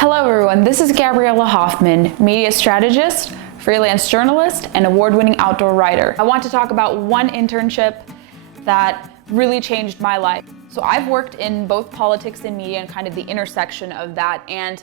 Hello everyone, this is Gabriella Hoffman, media strategist, freelance journalist, and award-winning outdoor writer. I want to talk about one internship that really changed my life. So I've worked in both politics and media and kind of the intersection of that, and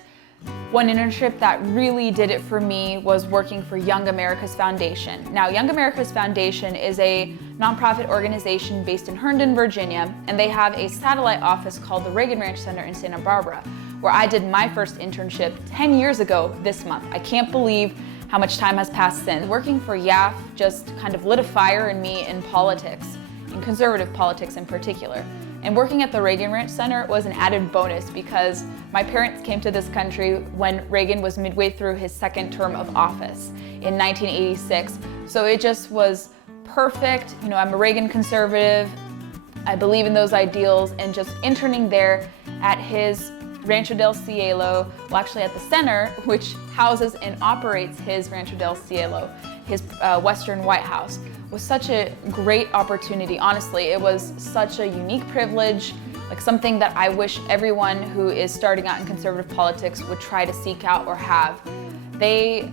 one internship that really did it for me was working for Young America's Foundation. Now, Young America's Foundation is a nonprofit organization based in Herndon, Virginia, and they have a satellite office called the Reagan Ranch Center in Santa Barbara, where I did my first internship 10 years ago this month. I can't believe how much time has passed since. Working for YAF just kind of lit a fire in me in politics, in conservative politics in particular. And working at the Reagan Ranch Center was an added bonus because my parents came to this country when Reagan was midway through his second term of office in 1986. So it just was perfect. You know, I'm a Reagan conservative. I believe in those ideals, and just interning there at his Rancho del Cielo, well actually at the center, which houses and operates his Rancho del Cielo, his Western White House, was such a great opportunity. Honestly, it was such a unique privilege, like something that I wish everyone who is starting out in conservative politics would try to seek out or have. They,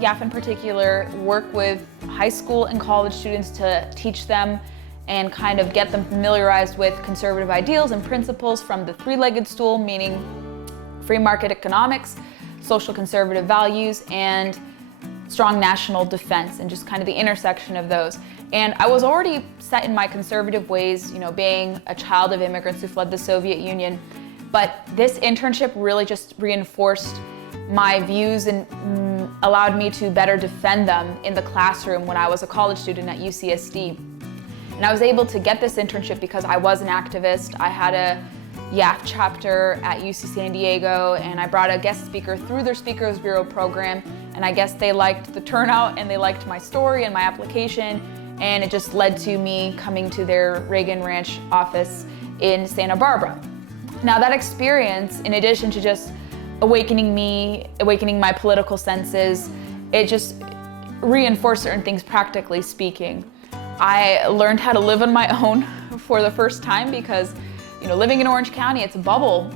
YAF in particular, work with high school and college students to teach them and kind of get them familiarized with conservative ideals and principles from the three-legged stool, meaning free market economics, social conservative values, and strong national defense, and just kind of the intersection of those. And I was already set in my conservative ways, you know, being a child of immigrants who fled the Soviet Union. But this internship really just reinforced my views and allowed me to better defend them in the classroom when I was a college student at UCSD. And I was able to get this internship because I was an activist. I had a YAF chapter at UC San Diego, and I brought a guest speaker through their Speakers Bureau program, and I guess they liked the turnout and they liked my story and my application, and it just led to me coming to their Reagan Ranch office in Santa Barbara. Now that experience, in addition to just awakening my political senses, it just reinforced certain things practically speaking. I learned how to live on my own for the first time because, you know, living in Orange County, it's a bubble.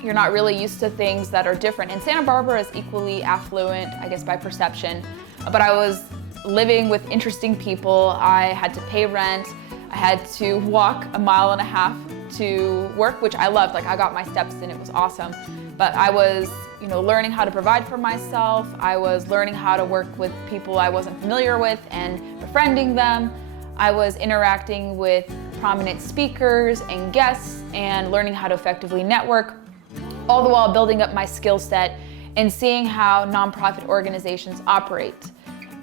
You're not really used to things that are different. And Santa Barbara is equally affluent, I guess by perception, but I was living with interesting people. I had to pay rent. I had to walk 1.5 miles to work, which I loved. Like, I got my steps in, it was awesome. But I was, you know, learning how to provide for myself. I was learning how to work with people I wasn't familiar with and befriending them. I was interacting with prominent speakers and guests and learning how to effectively network, all the while building up my skill set and seeing how nonprofit organizations operate.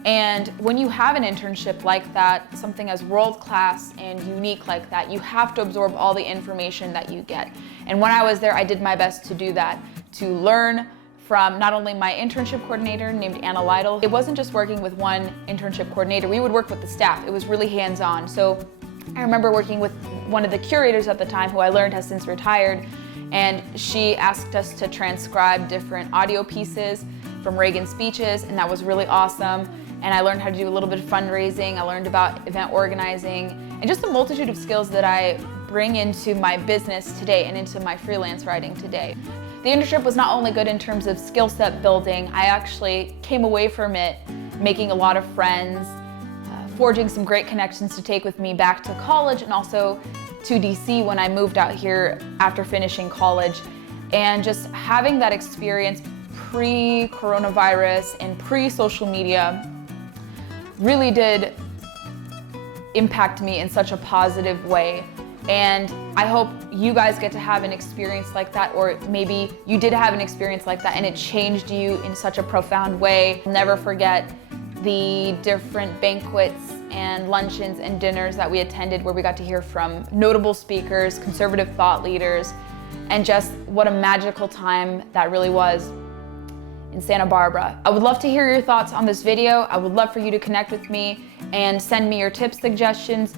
And when you have an internship like that, something as world-class and unique like that, you have to absorb all the information that you get. And when I was there, I did my best to do that, to learn from not only my internship coordinator named Anna Lytle. It wasn't just working with one internship coordinator, we would work with the staff. It was really hands-on. So I remember working with one of the curators at the time, who I learned has since retired, and she asked us to transcribe different audio pieces from Reagan speeches, and that was really awesome. And I learned how to do a little bit of fundraising. I learned about event organizing and just a multitude of skills that I bring into my business today and into my freelance writing today. The internship was not only good in terms of skill set building, I actually came away from it making a lot of friends, forging some great connections to take with me back to college and also to DC when I moved out here after finishing college. And just having that experience pre-coronavirus and pre-social media really did impact me in such a positive way. And I hope you guys get to have an experience like that, or maybe you did have an experience like that and it changed you in such a profound way. I'll never forget the different banquets and luncheons and dinners that we attended where we got to hear from notable speakers, conservative thought leaders, and just what a magical time that really was in Santa Barbara. I would love to hear your thoughts on this video. I would love for you to connect with me and send me your tips, suggestions,